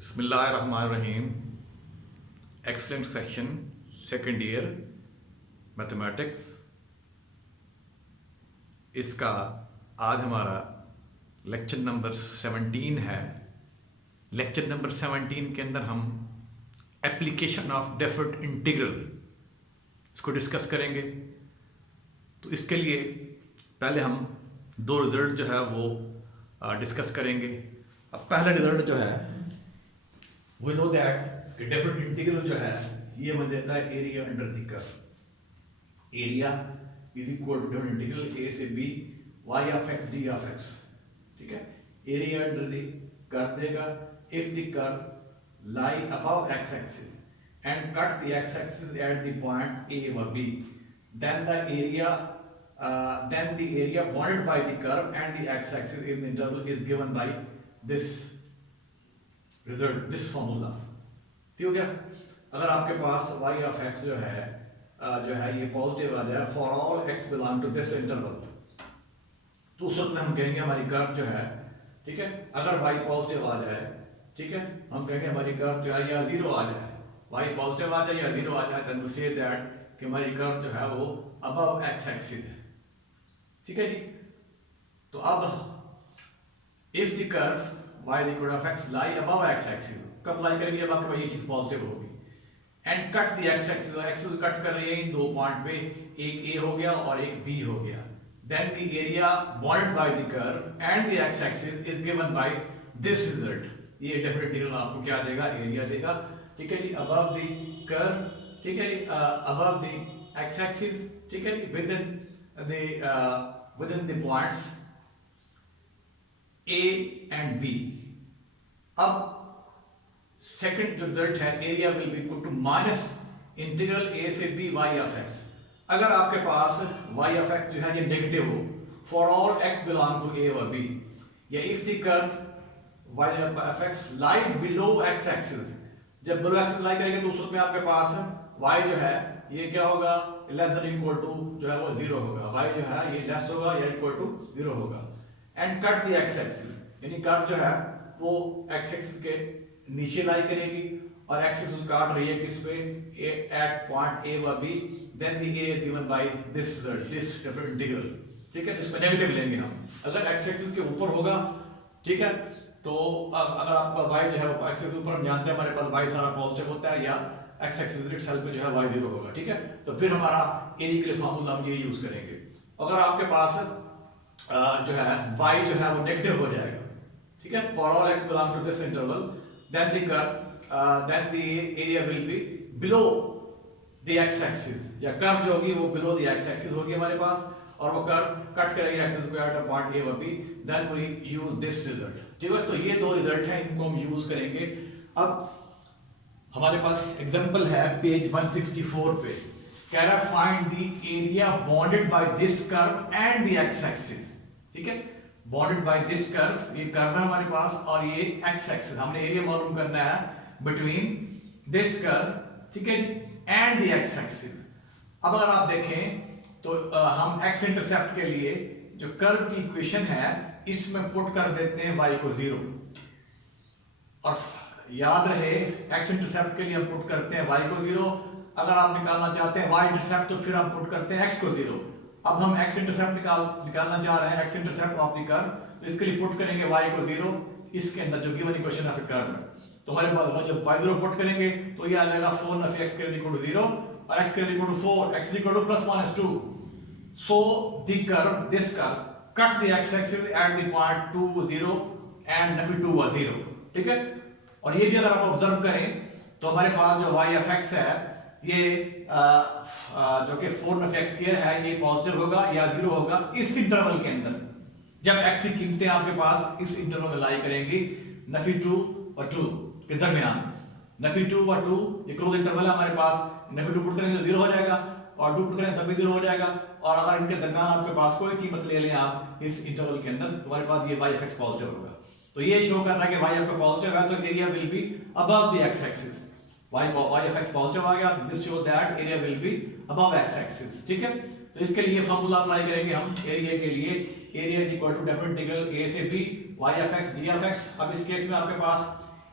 बिस्मिल्लाहिर्रहमानिर्रहीम। Excellent section second year mathematics. इसका आज हमारा लेक्चर नंबर 17 है। लेक्चर नंबर 17 के अंदर हम एप्लीकेशन ऑफ डेफर्ड इंटीग्रल इसको डिस्कस करेंगे। तो इसके लिए पहले हम दो रिजल्ट जो है वो डिस्कस करेंगे। अब पहला रिजल्ट जो है वी नो दैट कि डेफर्ड इंटीग्रल जो है ये हमें देता है area under the curve. Area is equal to definite integral a से b y of x d of x. ठीक है, एरिया अंडर द कर्व देगा if the curve lie above x axis and cut the x-axis at the point A or B, then the area bounded by the curve and the x-axis in the interval is given by this result, this formula। ठीक हो गया। अगर आपके पास y of x जो है ये positive आ जाए for all x belong to this interval, तो उस वक्त में हम कहेंगे हमारी कर्व जो है, ठीक है, अगर y पॉजिटिव आ जाए, ठीक है, हम कहेंगे हमारी कर्व जो है या जीरो आ जाए, y पॉजिटिव आ जाए या जीरो आ जाए, then we say that कि हमारी कर्व जो है वो above x axis है। ठीक है जी। तो अब if the curve y equal to x lie above x axis, कब लाई करेंगे जब आपके पास ये चीज पॉजिटिव होगी, and cut the x axis, तो x कट कर रही है इन दो पॉइंट पे, एक a हो गया और एक b हो गया, then the area bounded by the curve and the x axis is given by this result। ये डेफिनेट इंटीग्रल आपको क्या देगा, एरिया देगा। ठीक है जी, above the curve, ठीक है जी, above the x axis, ठीक है जी, within the points A and B। अब सेकंड जो रिजल्ट है, area will be equal to minus integral A से B y of x। अगर आपके पास y of x जो है ये नेगेटिव हो for all x belong to A और B, या if the curve y of x lie below x axis, जब बिलो एक्सिस लाई करेंगे तो उस वक्त में आपके पास y जो है ये क्या होगा, लेस देन इक्वल टू जो है वो जीरो होगा, y जो है ये लेस होगा या इक्वल टू जीरो होगा। And cut the x axis, यानी कर्व जो है वो x एक्सिस के नीचे लाई करेगी और x एक्सिस काट रही है किस पे, एट पॉइंट A व B, then the a is given by this result, this definite integral. ठीक है, इसमें नेगेटिव लेंगे हम। अगर x एक्सिस के ऊपर होगा, ठीक है, तो अगर आपका y जो है वो एक्सिस के ऊपर, हम जानते हैं हमारे पास y सारा पॉजिटिव होता है, या x एक्सिस इटसेल्फ पे जो है y जीरो होगा। ठीक है, तो फिर हमारा एरिया के लिए फार्मूला हम ये यूज करेंगे। अगर आपके पास जो है y जो है वो नेगेटिव हो जाएगा, ठीक है, for all x belong to this interval, then the curve then the area will be below the x axis, या कर्व जो होगी वो बिलो द x एक्सिस होगी हमारे पास, और वो कर्व कट करेगी एक्सिस को एट अ पॉइंट A व B, then we use this result. ठीक है, तो ये दो रिजल्ट हैं, इनको हम यूज करेंगे। अब हमारे पास एग्जांपल है पेज 164 पे, कह रहा है find the area bounded by this curve and the X axis. ठीक है, बॉन्डेड बाय दिस कर्व, ये कर्व है हमारे पास, और ये एक्स एक्सिस, हमने एरिया मालूम करना है बिटवीन दिस कर्व, ठीक है, एंड द एक्स एक्सिस। अब अगर आप देखें तो हम एक्स इंटरसेप्ट के लिए जो कर्व की इक्वेशन है इसमें पुट कर देते हैं y को जीरो, और याद रहे x इंटरसेप्ट के लिए हम पुट करते हैं y को जीरो। अगर आप निकालना चाहते हैं y इंटरसेप्ट तो फिर हम पुट करते हैं x को जीरो। अब हम x इंटरसेप्ट निकालना चाह रहे हैं, x intercept of the curve, तो इसके लिए पुट करेंगे y को जीरो इसके अंदर जो गिवन इक्वेशन है कर्व में। तो हमारे पास जब y जीरो पुट करेंगे तो ये आ जाएगा 4 of x इक्वल टू 0 और x equal to 4, x equal to plus minus 2। So the curve, this curve cut the x axis at the point 2 0 and Nafi 2 was 0। ठीक है, और ये भी अगर आप ऑब्जर्व करें तो हमारे पास जो y of x है ये जो कि 4 नफी x स्क्वायर है, ये पॉजिटिव होगा या जीरो होगा इस इंटरवल के अंदर। जब x की कीमतें आपके पास इस इंटरवल में लाई करेंगी नफी 2 और 2 के दरमियान, नफी 2 और 2 ये क्लोज इंटरवल है हमारे पास, नफी 2 पुट करेंगे तो जीरो हो जाएगा और 2 पुट करेंगे तब भी जीरो हो जाएगा। और अगर इनके दरमियान आपके पास कोई कीमत ले लें आप इस इंटरवल के अंदर, तुम्हारे पास ये y of x पॉजिटिव होगा। तो ये शो करना है कि y आपका पॉजिटिव है तो area will be above the x axis. y of x positive आ गया, this show that area will be above x axis. ठीक है, तो इसके लिए फार्मूला अप्लाई करेंगे हम एरिया के लिए, area is equal to definite integral a से b y of x d of x। अब इस केस में आपके पास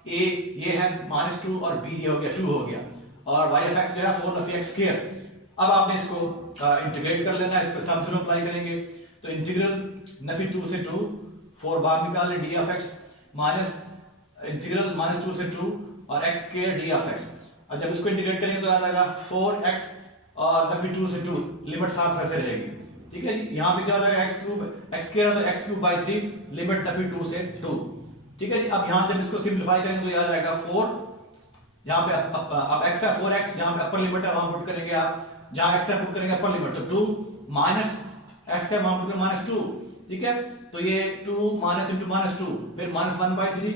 ए ये है -2 और बी ये हो गया 2 हो गया, और वाई एफ एक्स जो है 4 नफी एक्स स्क्वायर। अब आपने इसको इंटीग्रेट कर लेना है, इस पर सम थ्योरम अप्लाई करेंगे तो इंटीग्रल नफी 2 से 2 4 बाहर निकाल लें D of x minus integral -2 से 2 और x square D of x. और जब इसको इंटीग्रेट करेंगे तो आ जाएगा 4x और नफी 2 से 2 लिमिट साथ वैसे रहेगी, ठीक है जी। यहाँ पे क्या हो जाएगा x क्यूब x स्क्वायर तो x cube by 3 limit Nafi 2 से 2, ठीक है जी। अब यहाँ जब इसको सिंप्लीफाई करेंगे तो यह आ जाएगा 4, यहाँ पे अब x है 4x, यहाँ पे अपर लिमिट है वहां पुट करेंगे आप, जहाँ x है पुट करेंगे अपर लिमिट तो 2 माइनस x है वहां पुट करेंगे -2, ठीक है। तो ये 2 माइनस इंटू -2 फिर -1/3,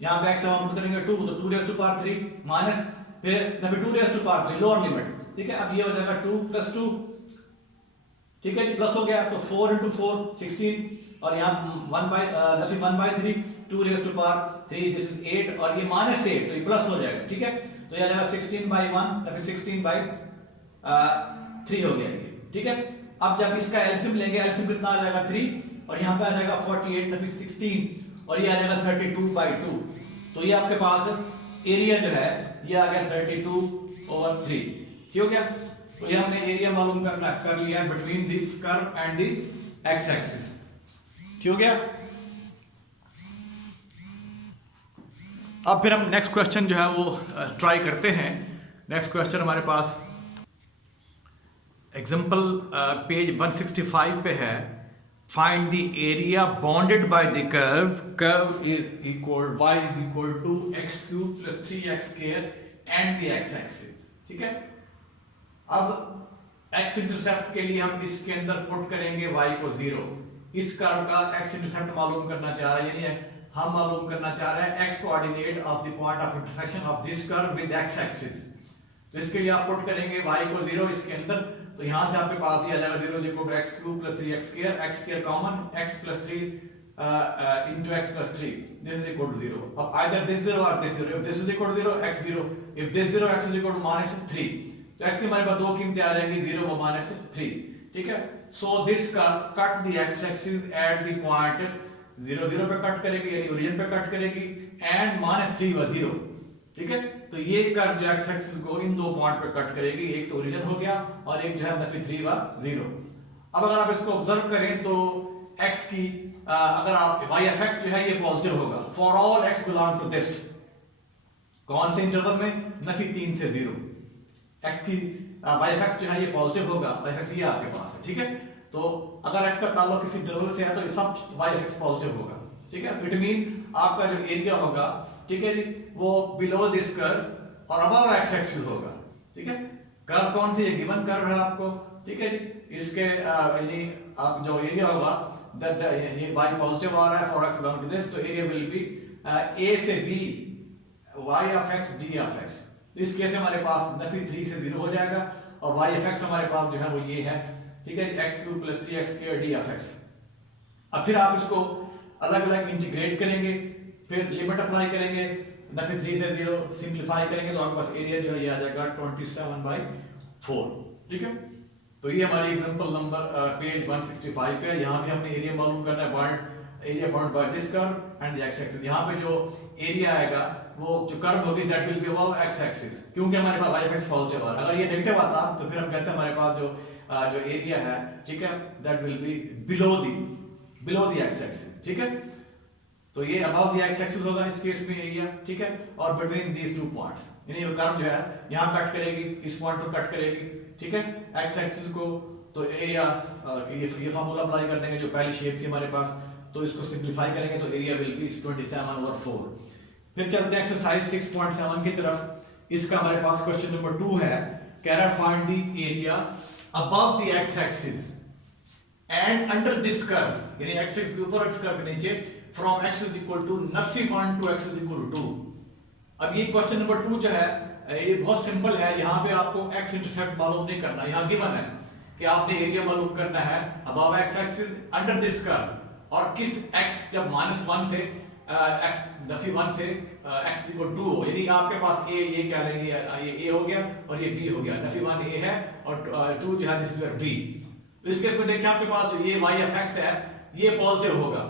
यहाँ पे x है वहां पुट करेंगे 2 तो 2 रेज़ टू पावर 3 माइनस फिर नफी 2 raise to power 3 lower limit, ठीक है। अब ये हो जाएगा 2 + 2, ठीक है, प्लस हो गया तो 4 × 4 16 और यहाँ नफी 1/3 2 raise to power 3 this is 8 और ये -8 तो ये प्लस हो जाएगा, ठीक है। तो ये आ जाएगा 16/1 नफी 16/3 हो गया ये, ठीक है। अब जब इसका एलसीएम लेंगे, एलसीएम कितना आ जाएगा 3 और यहाँ पे आ जाएगा 48 नफी 16 और ये आ जाएगा 32/2। तो ये आपके पास एरिया जो है ये आ गया 32/3, ठीक हो गया। तो ये हमने एरिया मालूम कर लिया between this curve and the X axis, ठीक हो गया। अब फिर हम नेक्स्ट क्वेश्चन जो है वो ट्राई करते हैं। नेक्स्ट क्वेश्चन हमारे पास एग्जांपल पेज 165 पे है। Find the area bounded by the curve is equal y is equal to x³ + 3x² and the x axis, ठीक है। अब x इंटरसेप्ट के लिए हम इसके अंदर पुट करेंगे y को 0। इस कर्व का x इंटरसेप्ट मालूम करना चाह रहे हैं, यानी हम मालूम करना चाह रहे हैं x coordinate of the point of intersection of this curve with x axis. तो इसके लिए आप पुट करेंगे y को 0 इसके अंदर, तो यहां से आपके पास ये आ जाएगा 0 equal to x³ + 3x², x² common x + 3 into x + 3 this is equal to 0. अब either this 0 or this 0, if this is equal to 0 x 0, if this 0 x is equal to -3, तो x की हमारे पास दो कीमतें आ जाएंगी 0 व -3, ठीक है। so this curve cut the x axis at the point 0 0 पे कट करेगी यानी ओरिजिन पे कट करेगी एंड -3 व 0, ठीक है। तो ये कर्व जो x एक्सिस को इन दो पॉइंट पे कट करेगी, एक तो ओरिजिन हो गया और एक जो है नफी 3 व 0। अब अगर आप इसको ऑब्जर्व करें तो x की अगर आप y f x जो है ये पॉजिटिव होगा for all x belong to this, कौन से इंटरवल में, नफी 3 से 0। x की y f x जो है ये पॉजिटिव होगा, y f x ये आपके पास है, ठीक है। तो अगर x का ताल्लुक किसी इंटरवल से है तो सब y f x पॉजिटिव होगा, ठीक है। इट मीन आपका जो एरिया होगा, ठीक है, वो बिलो दिस कर्व और अबव x एक्सिस होगा, ठीक है। कर्व कौन सी है, गिवन कर्व है आपको, ठीक है जी। इसके यानी आप जो एरिया होगा दैट ये y पॉजिटिव आ रहा है for x belong to this, तो एरिया विल बी a से b y of x d of x। तो इस केस में हमारे पास नफी 3 से 0 हो जाएगा और y of x हमारे पास जो है वो ये है, ठीक है, x³ + 3x² d of x। अब फिर आप इसको अलग अलग इंटीग्रेट करेंगे, फिर लिमिट अप्लाई करेंगे, नफी 3 से 0 सिंप्लीफाई करेंगे तो आपके पास एरिया जो है ये आ जाएगा 27/4, ठीक है। तो ये हमारी एग्जांपल नंबर पेज 165 पे है। यहाँ भी हमने एरिया मालूम करना है, point area bound by this curve and the x axis. यहाँ पे जो एरिया आएगा वो जो कर्व होगी that will be above x axis, क्योंकि हमारे पास y एक्सिस पॉजिटिव आ रहा है। अगर ये नेगेटिव आता तो फिर हम कहते हैं हमारे पास जो एरिया है, ठीक है, that will be below the x axis, ठीक है। तो ये अबव द x एक्सिस होगा इस केस में एरिया, ठीक है, और बिटवीन दीस टू पॉइंट्स, यानी वो कर्व जो है यहाँ कट करेगी, इस पॉइंट पर कट करेगी, ठीक है, x एक्सिस को। तो एरिया ये फार्मूला अप्लाई कर देंगे जो पहली शेप थी हमारे पास, तो इसको सिंप्लीफाई करेंगे तो एरिया विल बी 27/4। फिर चलते हैं एक्सरसाइज 6.7 की तरफ। इसका हमारे पास क्वेश्चन नंबर 2 है, कह रहा है find the area above the x axis and under this curve, यानी x एक्सिस के ऊपर x कर्व के नीचे, from x is equal to नफी 1 to x is equal to 2। अब ये क्वेश्चन नंबर 2 जो है ये बहुत सिंपल है। यहाँ पे आपको x इंटरसेप्ट मालूम नहीं करना, यहाँ गिवन है कि आपने एरिया मालूम करना है above x axis under this curve, और किस x जब -1 से x नफी 1 से x इक्वल 2 हो, यानी आपके पास a ये क्या लेंगे, ये a हो गया और ये b हो गया, नफी 1 a है और 2 जो है दिस इज b। तो इस केस में देखिए आपके पास जो ये y of x है ये पॉजिटिव होगा,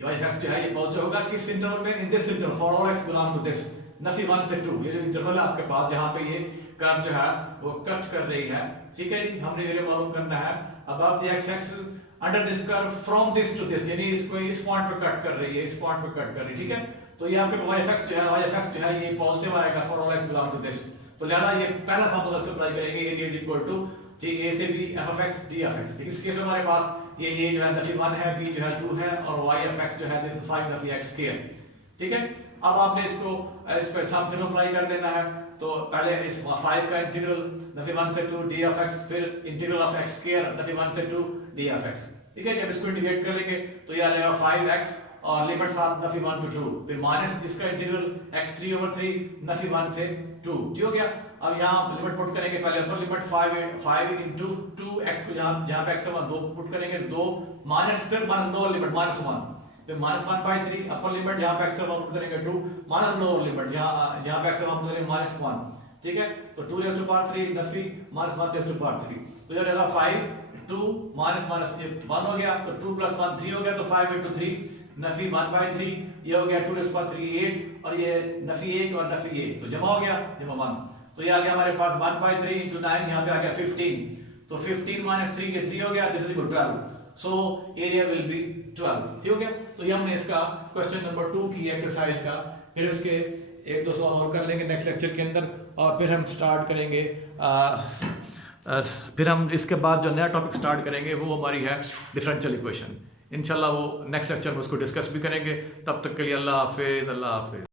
वाई एफ एक्स जो है ये पॉजिटिव होगा किस इंटरवल में, in this interval for all X belong to this नफी 1 से 2, ये जो इंटरवल है आपके पास जहां पे ये कर्व जो है वो कट कर रही है, ठीक है जी। हमने ये मालूम करना है above the X axis under this curve from this to this, यानी इसको इस पॉइंट पे कट कर रही है, इस पॉइंट पे कट कर रही है, ठीक है। तो ये आपके वाई एफ एक्स जो है, वाई एफ एक्स जो है ये पॉजिटिव आएगा for all X belong to this. तो लिहाजा ये पहला फॉर्मूला अप्लाई करेंगे, एरिया इज इक्वल टू जी ए से B F of x D F X. इस केस में हमारे पास ये जो है नफी 1 है, बी जो है 2 है, और वाई एफ एक्स जो है दिस 5 नफी एक्स स्क्वायर, ठीक है। अब आपने इसको इस पर सम थ्योरम अप्लाई कर देना है। तो पहले इस 5 का इंटीग्रल नफी 1 से 2 डी एफ एक्स, फिर integral of x square Nafi 1 से 2 डी एफ एक्स, ठीक है। जब इसको इंटीग्रेट करेंगे तो ये आ जाएगा 5x और लिमिट साथ नफी 1 to 2, फिर माइनस इसका इंटीग्रल x3/3 नफी 1 से 2, ठीक हो गया। अब यहाँ लिमिट पुट करेंगे, पहले अपर लिमिट 5 into 2x को जहाँ पे x है 2 पुट करेंगे, 2 माइनस, फिर माइनस लोअर लिमिट -1, फिर -1/3 अपर लिमिट जहाँ पे x है पुट करेंगे 2 माइनस लोअर लिमिट जहाँ पे x है पुट करेंगे -1, ठीक है। तो 2 raised to power 3 Nafi -1 raised to power 3, तो ये रहेगा 5 2 माइनस ये 1 हो गया, तो 2 + 1 3 हो गया, तो 5 into 3 नफी 1/3, ये हो गया 2 raised to power 3 8, और ये नफी 1 और नफी 1 तो जमा हो गया, जमा 1, तो ये आ गया हमारे पास 1/3 into 9, यहाँ पे आ गया 15, तो 15 - 3 ये 3 हो गया, this is equal 12, so area will B 12, ठीक हो गया। तो ये हमने इसका क्वेश्चन नंबर 2 की एक्सरसाइज का, फिर इसके 1-2 सवाल और कर लेंगे नेक्स्ट लेक्चर के अंदर, और फिर हम स्टार्ट करेंगे फिर हम इसके बाद जो नया टॉपिक स्टार्ट करेंगे वो हमारी है डिफरेंशियल इक्वेशन। इंशाल्लाह वो नेक्स्ट लेक्चर में उसको डिस्कस भी करेंगे। तब तक के लिए अल्लाह हाफिज़, अल्लाह हाफिज़।